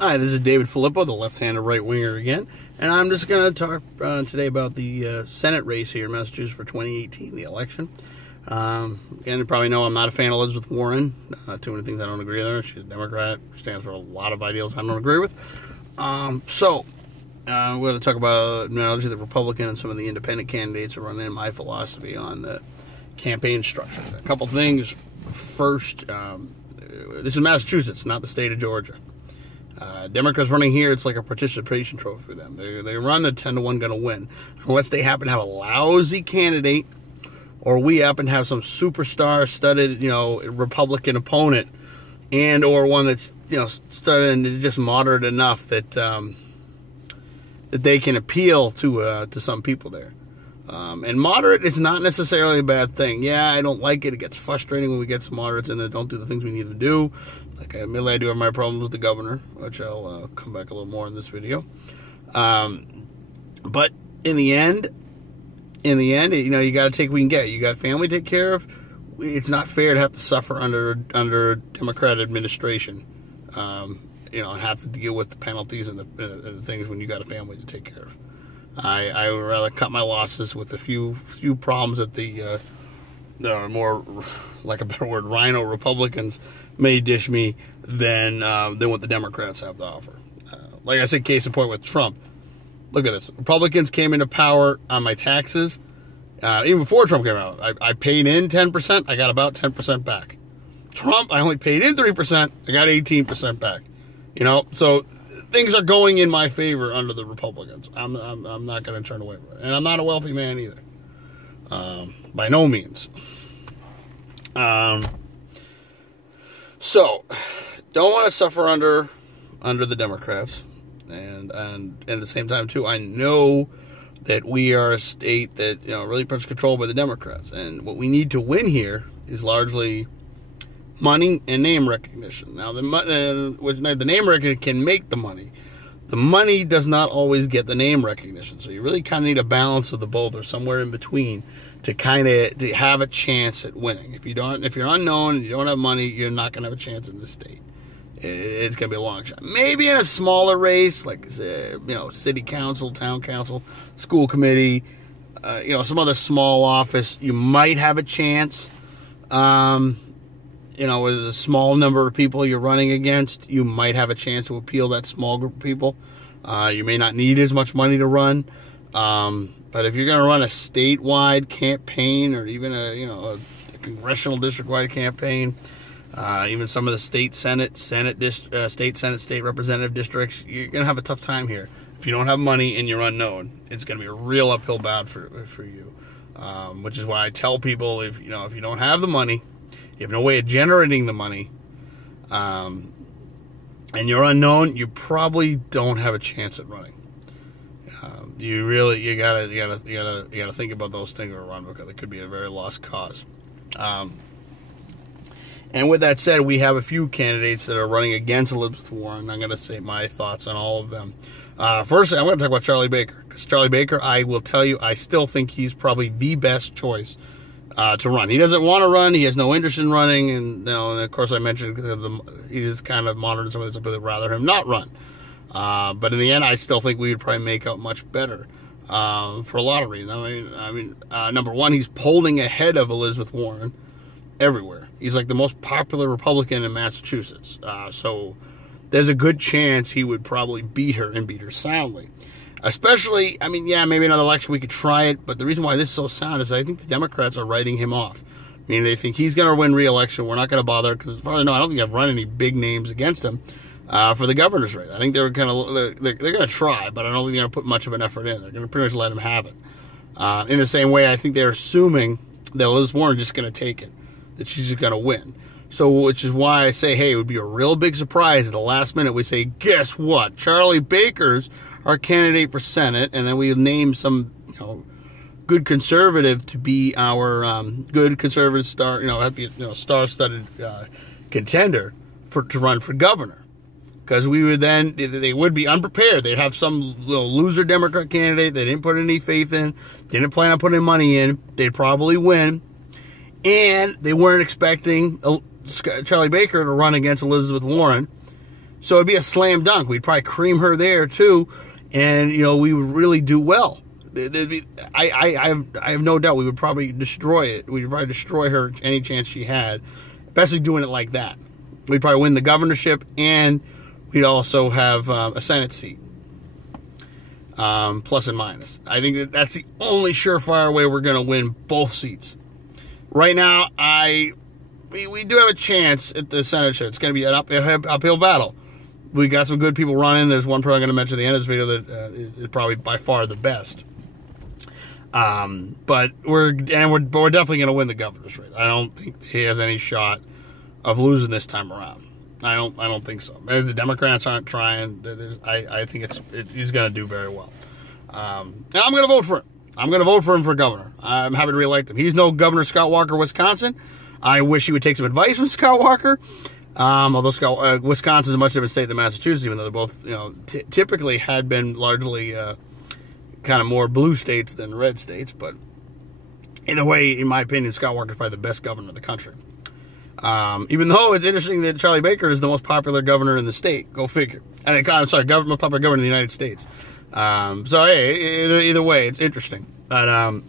Hi, this is David Filippo, the left-handed right-winger again, and I'm just going to talk today about the Senate race here in Massachusetts for 2018, the election. Again, you probably know I'm not a fan of Elizabeth Warren. Too many things I don't agree with her. She's a Democrat, stands for a lot of ideals I don't agree with. I'm going to talk about the Republican and some of the independent candidates are running in my philosophy on the campaign structure. A couple things. First, this is Massachusetts, not the state of Georgia. Democrats running here, it's like a participation trophy for them. They run, they're 10-1 going to win. Unless they happen to have a lousy candidate, or we happen to have some superstar-studded, Republican opponent, and or one that's, studded and just moderate enough that that they can appeal to some people there. And moderate is not necessarily a bad thing. Yeah, I don't like it. It gets frustrating when we get some moderates in that don't do the things we need to do. Like, admittedly, I do have my problems with the governor, which I'll come back a little more in this video. But in the end, you got to take what we can get. You got family to take care of. It's not fair to have to suffer under Democrat administration, and have to deal with the penalties and the things when you got a family to take care of. I would rather cut my losses with a few problems that the more, like a better word, rhino Republicans may dish me than what the Democrats have to offer. Like I said, case in point with Trump. Look at this. Republicans came into power on my taxes. Even before Trump came out, I paid in 10%. I got about 10% back. Trump, I only paid in 3%. I got 18% back. So things are going in my favor under the Republicans. I'm not going to turn away from it. And I'm not a wealthy man either. By no means. So, don't want to suffer under the Democrats. And at the same time, too, I know that we are a state that, really pretty much controlled by the Democrats. And what we need to win here is largely money and name recognition. Now, the name recognition can make the money. The money does not always get the name recognition. So you really kind of need a balance of the both, or somewhere in between, to to have a chance at winning. If you're unknown and you don't have money, you're not going to have a chance in this state. It's going to be a long shot. Maybe in a smaller race, like city council, town council, school committee, some other small office, you might have a chance. With a small number of people you're running against, you might have a chance to appeal that small group of people. You may not need as much money to run. But if you're going to run a statewide campaign, or even a congressional district-wide campaign, even some of the state senate, state representative districts, you're going to have a tough time here. If you don't have money and you're unknown, it's going to be a real uphill battle for you. Which is why I tell people, if you don't have the money, you have no way of generating the money, and you're unknown, you probably don't have a chance at running. You gotta think about those things around, because it could be a very lost cause. And with that said, we have a few candidates that are running against Elizabeth Warren. I'm going to say my thoughts on all of them. First, I'm going to talk about Charlie Baker, because Charlie Baker, I will tell you, I still think he's probably the best choice to run. He doesn't want to run. He has no interest in running. And of course, I mentioned he is kind of monitoring some of this, but I'd rather him not run. But in the end, I still think we would probably make out much better for a lot of reasons. I mean, number one, he's polling ahead of Elizabeth Warren everywhere. He's like the most popular Republican in Massachusetts. So there's a good chance he would probably beat her, and beat her soundly. Especially, maybe another election we could try it, but the reason why this is so sound is I think the Democrats are writing him off. They think he's going to win re-election. We're not going to bother, because as far as I know, I don't think I've run any big names against him for the governor's race. I think they're going to try, but I don't think they're going to put much of an effort in. They're going to pretty much let him have it. In the same way, I think they're assuming that Elizabeth Warren is just going to take it, that she's just going to win. So, which is why I say, hey, it would be a real big surprise at the last minute. We say, guess what? Charlie Baker's our candidate for Senate, and then we name some, good conservative to be our good conservative star-studded contender to run for governor. Because they would be unprepared. They'd have some little loser Democrat candidate they didn't put any faith in, didn't plan on putting money in. They'd probably win. And they weren't expecting Charlie Baker to run against Elizabeth Warren. So it'd be a slam dunk. We'd probably cream her there too, and we would really do well. I have no doubt we would probably destroy it. We'd probably destroy her any chance she had, especially doing it like that. We'd probably win the governorship, and we'd also have a Senate seat, plus and minus. I think that's the only surefire way we're going to win both seats. Right now, we do have a chance at the Senate. It's going to be an uphill battle. We got some good people running. There's one probably going to mention at the end of this video that is probably by far the best. But we're definitely going to win the governor's race. I don't think he has any shot of losing this time around. I don't think so. Maybe the Democrats aren't trying. I think he's going to do very well. And I'm going to vote for him. I'm going to vote for him for governor. I'm happy to reelect him. He's no Governor Scott Walker, Wisconsin. I wish he would take some advice from Scott Walker. Although Wisconsin is a much different state than Massachusetts, even though they're both, typically had been largely kind of more blue states than red states. But either way, in my opinion, Scott Walker is probably the best governor in the country. Even though it's interesting that Charlie Baker is the most popular governor in the state. Go figure. I'm sorry, most popular governor in the United States. So, hey, either way, it's interesting. But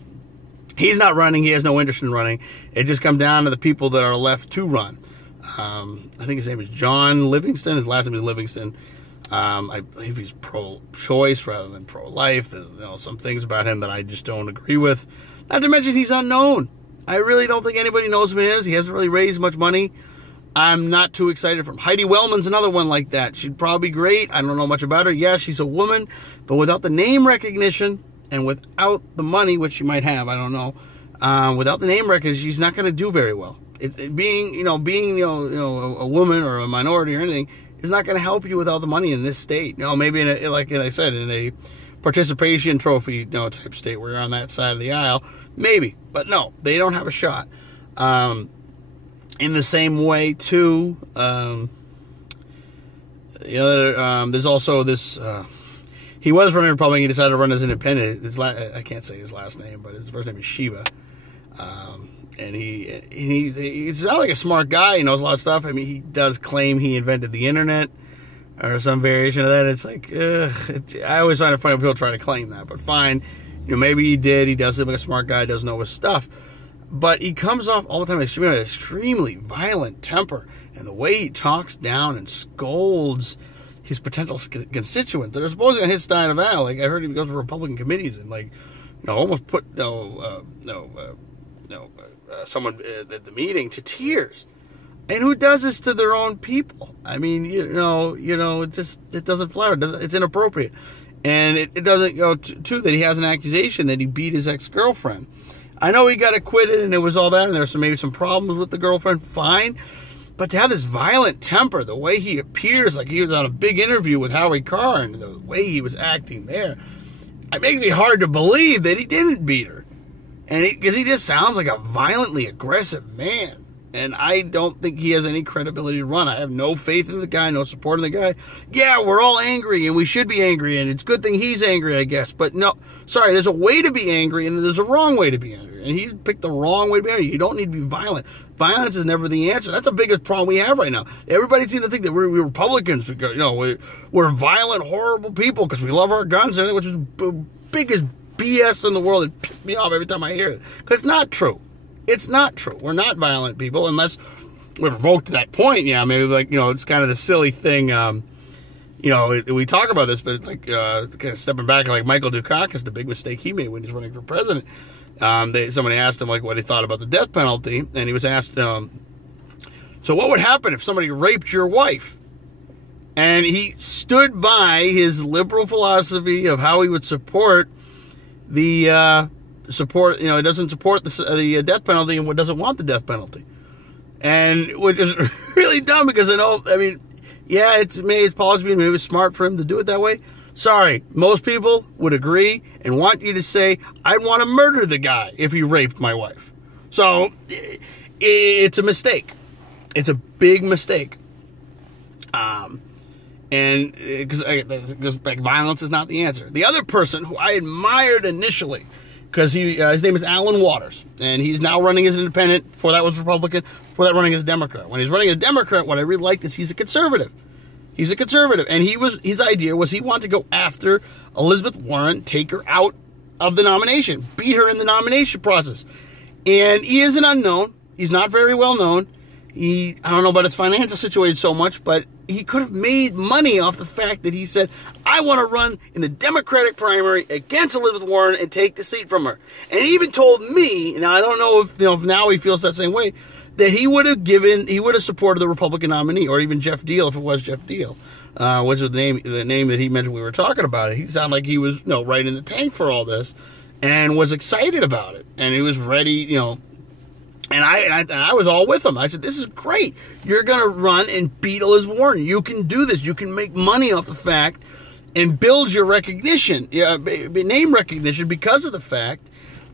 he's not running. He has no interest in running. It just comes down to the people that are left to run. I think his name is John Livingston. His last name is Livingston. I believe he's pro-choice rather than pro-life. There's some things about him that I just don't agree with. Not to mention he's unknown. I really don't think anybody knows who he is. He hasn't really raised much money. I'm not too excited for him. Heidi Wellman's another one like that. She'd probably be great. I don't know much about her. Yeah, she's a woman, but without the name recognition and without the money, which she might have, I don't know. Without the name recognition, she's not going to do very well. Being a woman or a minority or anything is not going to help you without the money in this state. Maybe like I said, in a participation trophy type state where you're on that side of the aisle, maybe. But no, they don't have a shot. In the same way, too, there's also this. He was running Republican. He decided to run as independent. I can't say his last name, but his first name is Shiva. And he's not like a smart guy. He knows a lot of stuff. I mean, he does claim he invented the internet or some variation of that. It's like, I always find it funny when people try to claim that, but fine. Maybe he did. He does seem like a smart guy, does know his stuff. But he comes off all the time with an extremely violent temper. And the way he talks down and scolds his potential constituents that are supposedly on his side of aisle. Like, I heard he goes to Republican committees and, almost put someone at the meeting to tears. And who does this to their own people? I mean, it doesn't flatter. It's inappropriate. And it doesn't go to that he has an accusation that he beat his ex-girlfriend. I know he got acquitted and it was all that, and there's maybe some problems with the girlfriend, fine. But to have this violent temper, the way he appears like he was on a big interview with Howard Carr, and the way he was acting there, it makes me hard to believe that he didn't beat her. And because he just sounds like a violently aggressive man. And I don't think he has any credibility to run. I have no faith in the guy, no support in the guy. Yeah, we're all angry, and we should be angry, and it's a good thing he's angry, I guess. But no, sorry, there's a way to be angry, and there's a wrong way to be angry. And he picked the wrong way to be angry. You don't need to be violent. Violence is never the answer. That's the biggest problem we have right now. Everybody seems to think that we're Republicans because, we're violent, horrible people because we love our guns and everything, which is the biggest BS in the world. It pisses me off every time I hear it. Because it's not true. It's not true. We're not violent people unless we're provoked to that point. Yeah, maybe it's kind of the silly thing. We talk about this, but kind of stepping back, like Michael Dukakis, the big mistake he made when he's running for president. Somebody asked him what he thought about the death penalty, and he was asked, so what would happen if somebody raped your wife? And he stood by his liberal philosophy of how he would support the it doesn't support the death penalty and doesn't want the death penalty. And which is really dumb because it's policy, maybe it was smart for him to do it that way. Sorry, most people would agree and want you to say, I'd want to murder the guy if he raped my wife. So it's a mistake. It's a big mistake. And because violence is not the answer. The other person who I admired initially, because his name is Alan Waters, and he's now running as an independent. Before that was Republican. Before that, running as a Democrat. When he's running as a Democrat, what I really liked is he's a conservative. He's a conservative, and his idea was he wanted to go after Elizabeth Warren, take her out of the nomination, beat her in the nomination process. And he is an unknown. He's not very well known. I don't know about his financial situation so much, but he could have made money off the fact that he said, I want to run in the Democratic primary against Elizabeth Warren and take the seat from her. And he even told me, now I don't know if now he feels that same way, that he would have supported the Republican nominee, or even Jeff Deal if it was Jeff Deal, which was the name that he mentioned we were talking about it. He sounded like he was right in the tank for all this and was excited about it. And he was ready, And I was all with him. I said, this is great. You're going to run and beat Elizabeth Warren. You can do this. You can make money off the fact and build your recognition, name recognition, because of the fact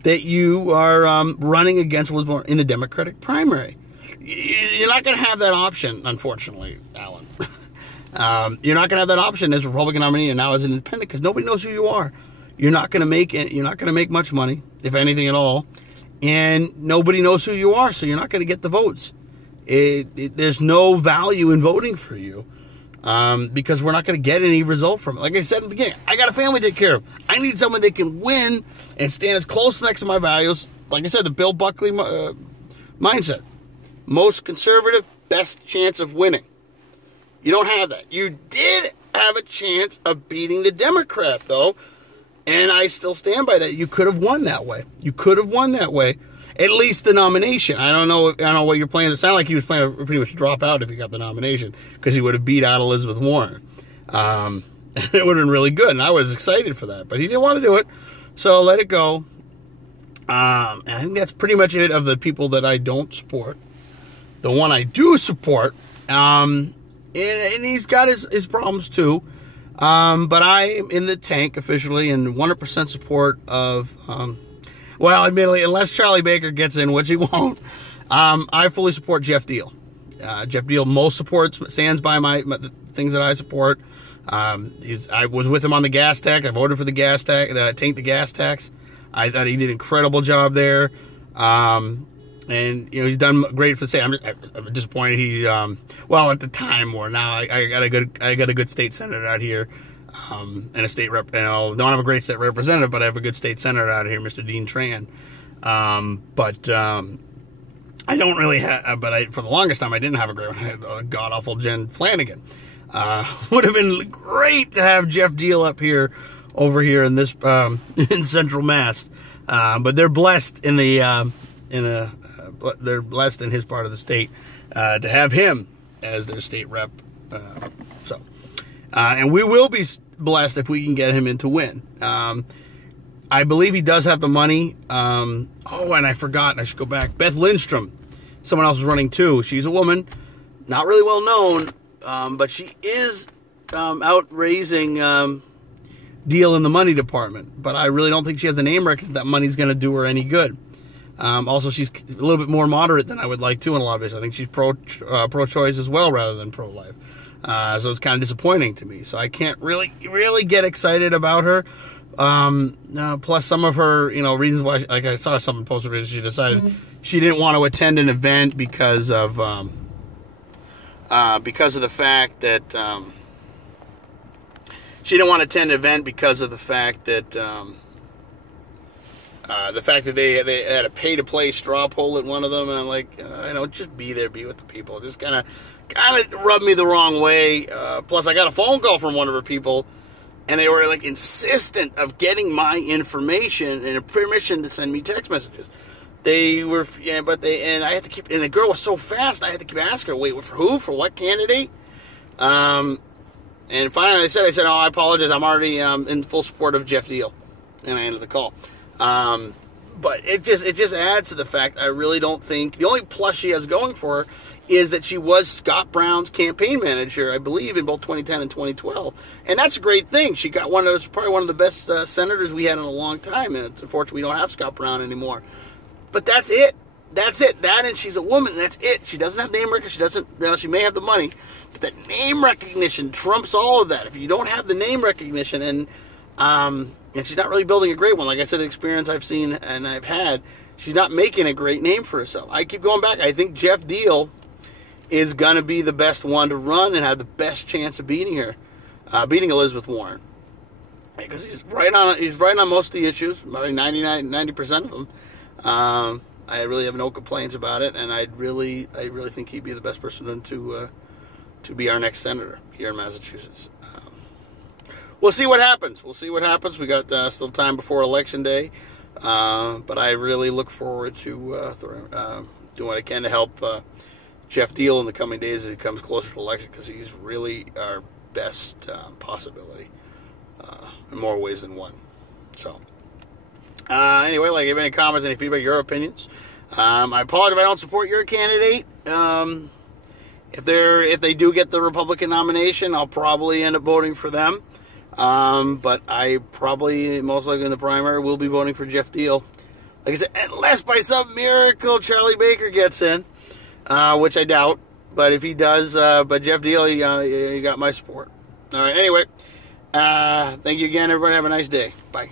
that you are running against Elizabeth Warren in the Democratic primary. You're not going to have that option, unfortunately, Alan. You're not going to have that option as a Republican nominee and now as an independent, because nobody knows who you are. You're not going to make much money, if anything at all. And nobody knows who you are, so you're not going to get the votes. There's no value in voting for you because we're not going to get any result from it. Like I said in the beginning, I got a family to take care of. I need someone that can win and stand as close next to my values. Like I said, the Bill Buckley mindset. Most conservative, best chance of winning. You don't have that. You did have a chance of beating the Democrat, though. And I still stand by that. You could have won that way. You could have won that way. At least the nomination. I don't know what you're planning. It sounded like he was planning to pretty much drop out if he got the nomination, because he would have beat out Elizabeth Warren. It would have been really good, and I was excited for that. But he didn't want to do it, so let it go. And I think that's pretty much it of the people that I don't support. The one I do support, and he's got his problems too. But I am in the tank officially and 100% support of, well, admittedly, unless Charlie Baker gets in, which he won't, I fully support Jeff Deal. Jeff Deal most stands by the things that I support. I was with him on the gas tax. I voted for the gas tax, taint the gas tax. I thought he did an incredible job there. And he's done great for the state. I'm disappointed he, well, at the time more. Now I got a good state senator out here, and a state rep. Don't have a great state representative, but I have a good state senator out here, Mr. Dean Tran. I don't really have. But for the longest time, I didn't have a great one. I had a god awful Jen Flanagan. Would have been great to have Jeff Deal up here, over here in this in Central Mass. But they're blessed in the they're blessed in his part of the state to have him as their state rep. And we will be blessed if we can get him in to win. I believe he does have the money. And I forgot. I should go back. Beth Lindstrom, someone else is running too. She's a woman, not really well known, but she is out raising Deal in the money department. But I really don't think she has the name record that money's going to do her any good. Also, she's a little bit more moderate than I would like to in a lot of ways. I think she's pro-choice as well rather than pro-life. So it's kind of disappointing to me. So I can't really get excited about her. Plus some of her, reasons why, like I saw someone posted, she decided she didn't want to attend an event because of the fact that, she didn't want to attend an event because of the fact that, they had a pay-to-play straw poll at one of them, and I'm like, just be there, be with the people. Just kind of rubbed me the wrong way. Plus, I got a phone call from one of her people, and they were like insistent of getting my information and a permission to send me text messages. They were, and I had to keep, and the girl was so fast, I had to keep asking her, wait, for who? For what candidate? And finally, I said, I apologize. I'm already in full support of Jeff Deal, and I ended the call. But it just adds to the fact I really don't think the only plus she has going for her is that she was Scott Brown's campaign manager, I believe, in both 2010 and 2012, and that's a great thing. She got probably one of the best senators we had in a long time, and it's unfortunate we don't have Scott Brown anymore. But that's it. That's it. That, and she's a woman. That's it. She doesn't have name recognition. She doesn't. She may have the money, but that name recognition trumps all of that. If you don't have the name recognition, and she's not really building a great one. Like I said, the experience I've seen and I've had, she's not making a great name for herself. I keep going back. I think Jeff Deal is going to be the best one to run and have the best chance of beating her, beating Elizabeth Warren. Because he's right on most of the issues, about 90% of them. I really have no complaints about it, and I really think he'd be the best person to be our next senator here in Massachusetts. We'll see what happens. We got still time before Election Day, but I really look forward to doing what I can to help Jeff Deal in the coming days as he comes closer to election, because he's really our best possibility in more ways than one. So, anyway, like, if you have any comments, any feedback, your opinions. I apologize if I don't support your candidate. If they do get the Republican nomination, I'll probably end up voting for them. But I probably, most likely in the primary, will be voting for Jeff Deal. Like I said, unless by some miracle Charlie Baker gets in, which I doubt. But if he does, but Jeff Deal, you got my support. All right, anyway, thank you again, everybody. Have a nice day. Bye.